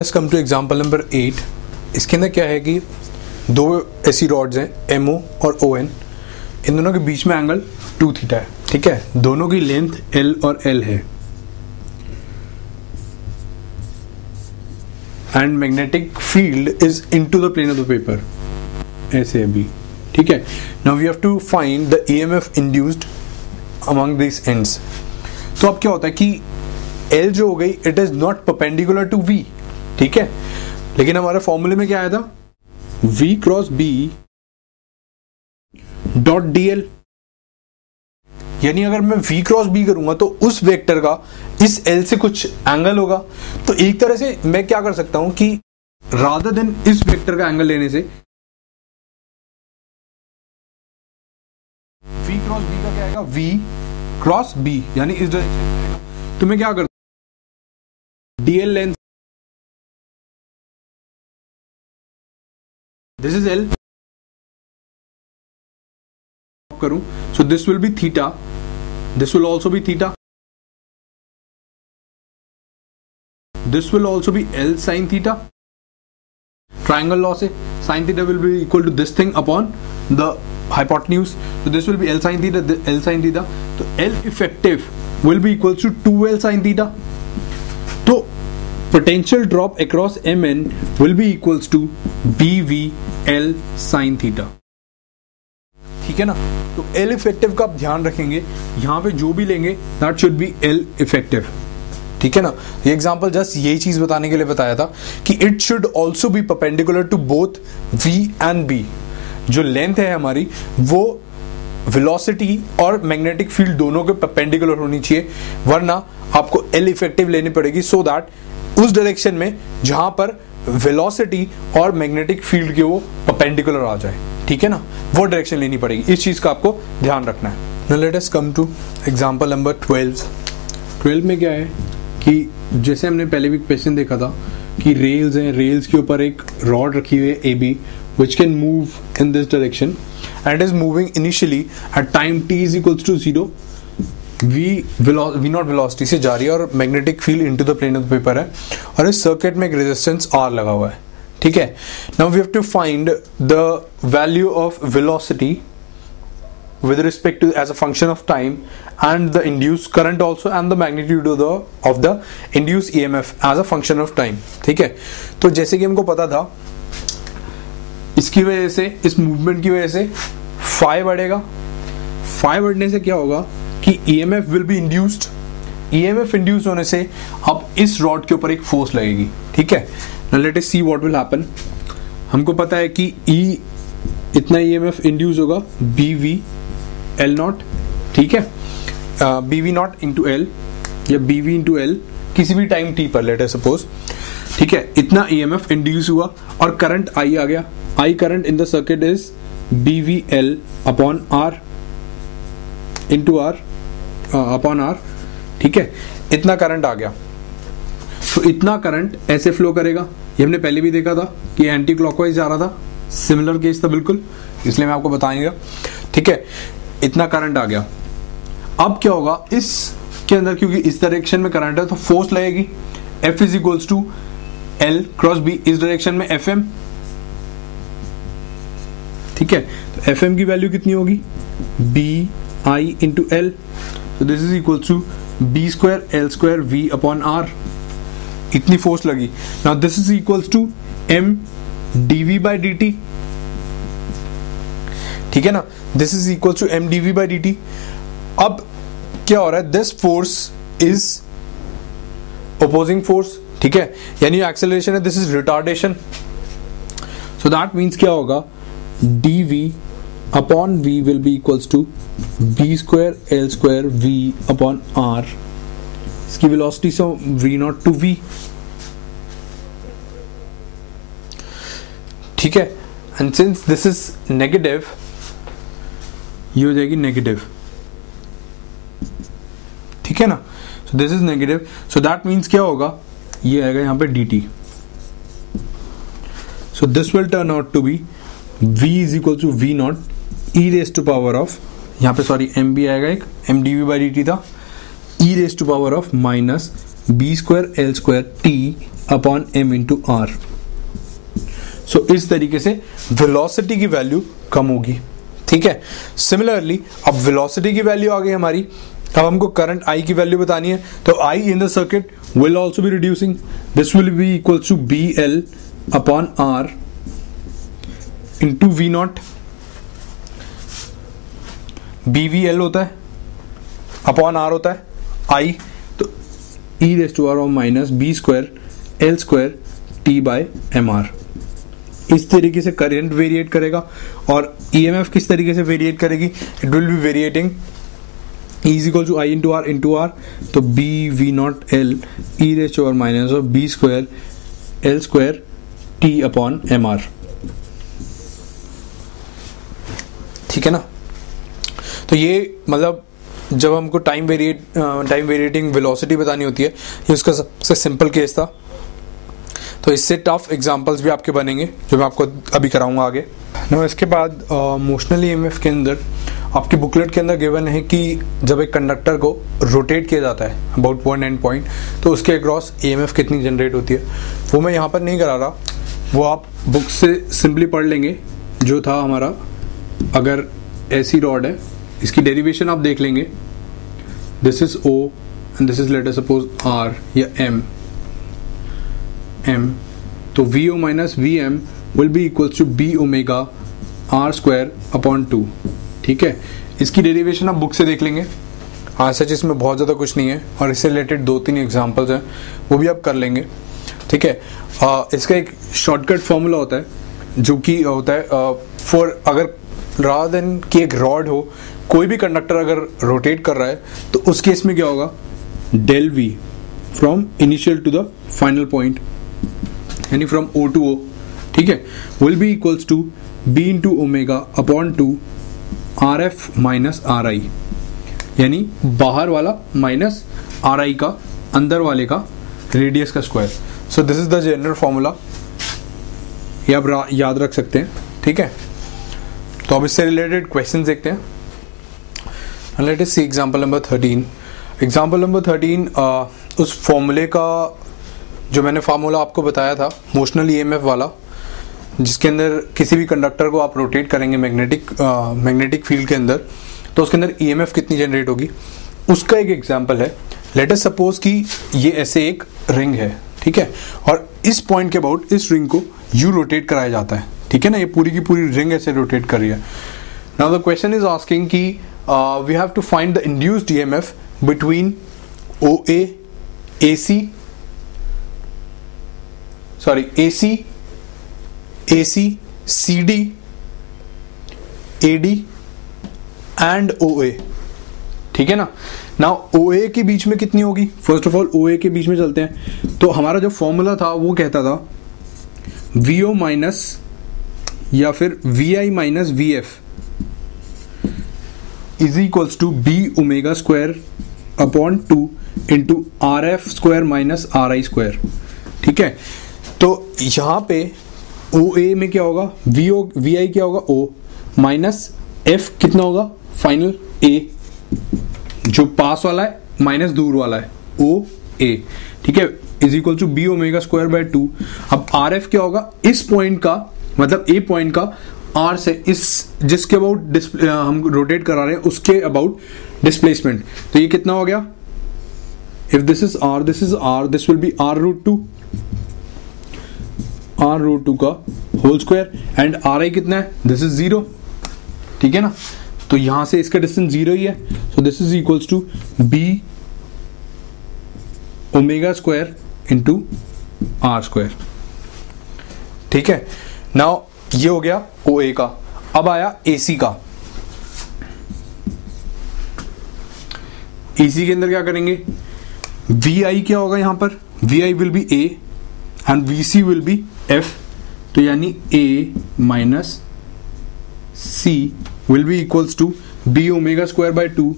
Let's come two example number 8। इसके अंदर क्या है कि दो ऐसी रॉड्स हैं MO और ON, इन दोनों के बीच में एंगल 2 थीटा है। ठीक है, दोनों की लेंथ L और L है and magnetic field is into the plane of the paper, ऐसे अभी। ठीक है, now we have to find the EMF induced among this ends. तो अब क्या होता है कि L जो हो गई it is not perpendicular to V। ठीक है, लेकिन हमारे फॉर्मूले में क्या आया था, V cross B dot DL। यानी अगर मैं V क्रॉस B करूंगा तो उस वेक्टर का इस L से कुछ एंगल होगा। तो एक तरह से मैं क्या कर सकता हूं कि रादर देन इस वेक्टर का एंगल लेने से V क्रॉस B का क्या आएगा, V क्रॉस B, यानी इस डायरेक्शन में आएगा। तो मैं क्या करता हूं, DL length, this is L करूं, so this will be theta, this will also be theta, this will also be L sin theta। triangle law से sin theta will be equal to this thing upon the hypotenuse, so this will be L sin theta, L sin theta, तो L effective will be equal to 2L sin theta। तो potential drop across MN will be equals to BVL sin theta। ठीक है ना, तो L effective का आप ध्यान रखेंगे, यहां पे जो भी लेंगे that should be L effective। ठीक है ना, ये एग्जांपल जस्ट यही चीज बताने के लिए बताया था कि it should also be perpendicular to both V and B। जो लेंथ है हमारी वो वेलोसिटी और मैग्नेटिक फील्ड दोनों के परपेंडिकुलर होनी चाहिए, वरना आपको L इफेक्टिव लेनी पड़ेगी सो दैट उस डायरेक्शन में जहां पर वेलोसिटी और मैग्नेटिक फील्ड के वो परपेंडिकुलर आ जाए। ठीक है ना, वो डायरेक्शन लेनी पड़ेगी, इस चीज का आपको ध्यान रखना है। Now let us come two example number 12। 12 में क्या है कि जैसे हमने पहले भी क्वेश्चन देखा था कि रेल्स हैं, रेल्स के ऊपर एक रॉड रखी हुई है AB which can move in this direction and is moving initially at time t is equals to 0। V naught velocity से जा रही है और magnetic field into the plane of the paper है और इस सर्किट में एक रेजिस्टेंस R लगा हुआ है। ठीक है, now we have to find the value of velocity with respect to as a function of time and the induced current also and the magnitude of the induced EMF as a function of time। ठीक है, तो जैसे कि हमको पता था इसकी वजह से, इस मूवमेंट की वजह से phi बढ़ेगा। phi बढ़ने से क्या होगा कि EMF will be induced। EMF induced होने से अब इस रॉड के ऊपर एक फोर्स लगेगी। ठीक है, now let us see what will happen। हमको पता है कि E इतना EMF इंड्यूस होगा BV L नॉट। ठीक है, BV नॉट इंटू L या BV इंटू L किसी भी टाइम t पर लेट अस सपोज। ठीक है, इतना EMF इंड्यूस हुआ और करंट I आ गया। I current in the circuit is BVL upon R into R upon R। ठीक है, इतना करंट आ गया। तो इतना करंट ऐसे फ्लो करेगा, ये हमने पहले भी देखा था कि एंटी क्लॉकवाइज जा रहा था, सिमिलर केस था बिल्कुल, इसलिए मैं आपको बताऊंगा। ठीक है, इतना करंट आ गया। अब क्या होगा इसके अंदर, क्योंकि इस डायरेक्शन में करंट है तो फोर्स लगेगी F is equals to L cross B, इस डायरेक्शन में FM। ठीक है, तो FM की वैल्यू कितनी होगी, BI इंटू L, तो this is equals to B square L square V upon R। इतनी फोर्स लगी। Now this is equals to M dV by dt। ठीक है ना, this is equal to M dV by dt। अब क्या हो रहा है, this force is opposing force. ठीक है, यानी एक्सेलरेशन है, this is retardation. So that means क्या होगा, dV upon V will be equals to B square L square V upon R। इसकी वेलोसिटी से V नॉट टू V। ठीक है, and since this is negative, ये हो जाएगी नेगेटिव। ठीक है ना, so this is negative, so that means क्या होगा, ये आएगा यहां पे dt। So this will turn out to be V is equal to V naught e raise to power of, यहां पे सॉरी M भी आएगा, एक M dV बाई dt था, e raise to power of minus B square L square T upon m into आर। So इस तरीके से वेलोसिटी की वैल्यू कम होगी, ठीक है। सिमिलरली अब वेलोसिटी की वैल्यू आ गई हमारी, अब हमको करंट I की वैल्यू बतानी है, तो I in the circuit will also be reducing, this will be equal to BL upon R into V naught, BVL होता है अपॉन R होता है I, तो e raise to r minus B square L square T by MR। इस तरीके से current variate करेगा और EMF किस तरीके से वेरिएट करेगी, it will be variating E is equal to I into R, तो B V not L e raise to r minus और B square L square T upon MR, ठीक है ना। तो ये मतलब जब हमको टाइम वेरिएटिंग वेलोसिटी बतानी होती है, ये उसका सबसे सिंपल केस था। तो इससे टफ एग्जांपल्स भी आपके बनेंगे जो मैं आपको अभी कराऊंगा आगे ना। इसके बाद मोशनल ईएमएफ के अंदर आपकी बुकलेट के अंदर गिवन है कि जब एक कंडक्टर को रोटेट किया जाता है अबाउट वन एंड पॉइंट, तो उसके अक्रॉस ईएमएफ कितनी जनरेट होती है, वो मैं यहाँ पर नहीं करा रहा, वो आप बुक से सिंपली पढ़ लेंगे। जो था हमारा, अगर ऐसी रॉड है, इसकी डेरिवेशन आप देख लेंगे, this is O and this is let us suppose R या M, तो VO minus VM will be equals to B omega R square upon 2, ठीक है। इसकी डेरिवेशन आप बुक से देख लेंगे, हाँ सच इसमें बहुत ज़्यादा कुछ नहीं है, और इससे रिलेटेड 2-3 एग्जांपल्स हैं वो भी आप कर लेंगे, ठीक है। इसका एक शॉर्टकट फॉर्मूला होता है जो कि होता है फॉर, अगर रादर देन कि एक रॉड हो, कोई भी कंडक्टर अगर रोटेट कर रहा है तो उस केस में क्या होगा, del V from initial to the final point, यानी फ्रॉम O टू O, ठीक है, will be equals to B into omega upon 2 RF minus RI, यानी बाहर वाला माइनस RI का अंदर वाले का रेडियस का square. So this is the general formula, ये आप याद रख सकते हैं, ठीक है। तो अब इससे रिलेटेड क्वेश्चन देखते हैं। लेट अस सी एग्जांपल नंबर 13। एग्जांपल नंबर 13 उस फॉर्मूले का जो मैंने फार्मूला आपको बताया था मोशनल ईएमएफ वाला, जिसके अंदर किसी भी कंडक्टर को आप रोटेट करेंगे मैग्नेटिक फील्ड के अंदर, तो उसके अंदर ईएमएफ कितनी जनरेट होगी, उसका एक एग्जांपल है। लेट अस सपोज कि ये ऐसे एक रिंग है, ठीक है, और इस पॉइंट के अबाउट इस रिंग को यू रोटेट कराया जाता है, ठीक है ना, ये पूरी की पूरी रिंग ऐसे रोटेट कर रही है। Now the question is asking कि we have to find the induced EMF between OA AC CD AD and OA, ठीक है ना। नाउ OA के बीच में कितनी होगी, फर्स्ट ऑफ ऑल OA के बीच में चलते हैं। तो हमारा जो फॉर्मूला था वो कहता था VO माइनस या फिर VI minus VF is equals to B omega square upon 2 into RF square minus RI square, ठीक है। तो यहां पे OA में क्या होगा, VI क्या होगा O माइनस F कितना होगा फाइनल A, जो पास वाला है माइनस दूर वाला है OA, ठीक है, is equal to B omega square by 2। अब RF क्या होगा, इस पॉइंट का मतलब A पॉइंट का R से इस जिसके अबाउट हम रोटेट करा रहे हैं उसके अबाउट डिस्प्लेसमेंट, तो ये कितना हो गया, if this is R this will be R root 2 का होल स्क्वायर एंड RI कितना है, दिस इज 0, ठीक है ना। तो यहां से इसका डिस्टेंस 0 ही है, so this is equals to B omega square into R square, ठीक है। नाउ ये हो गया OA का। अब आया AC का। AC के अंदर क्या करेंगे, VI क्या होगा यहां पर, VI will be A and VC will be F, तो यानी A minus C will be equals to B omega square by 2।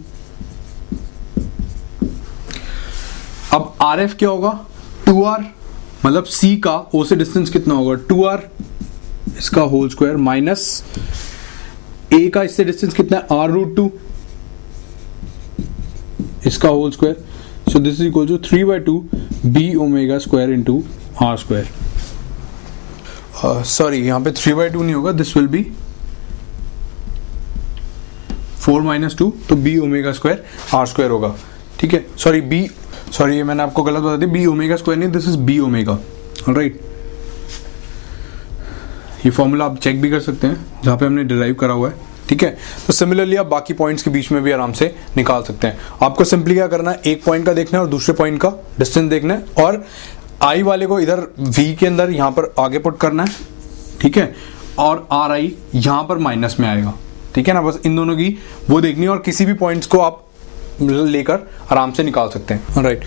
अब RF क्या होगा, 2R, मतलब C का O से डिस्टेंस कितना होगा 2R इसका होल स्क्वायर माइनस A का इससे डिस्टेंस कितना है R रूट 2 इसका whole square, so this is equal to 3/2 B omega square into R square, sorry यहाँ पे 3/2 नहीं होगा, दिस विल बी 4 - 2, तो B omega square R square होगा, ठीक है। सॉरी ये मैंने आपको गलत बता दी, बी ओमेगा स्क्वायर नहीं, this is B omega, alright. ये फॉर्मूला आप चेक भी कर सकते हैं जहाँ पे हमने डिराइव करा हुआ है, ठीक है। तो सिमिलरली आप बाकी पॉइंट्स के बीच में भी आराम से निकाल सकते हैं। आपको सिंपली क्या करना है, एक पॉइंट का देखना है और दूसरे पॉइंट का डिस्टेंस देखना है, और आई वाले को इधर वी के अंदर यहाँ पर आगे पुट करना है, ठीक है, और आर आई यहाँ पर माइनस में आएगा, ठीक है ना। बस इन दोनों की वो देखनी है और किसी भी पॉइंट्स को आप लेकर आराम से निकाल सकते हैं, राइट।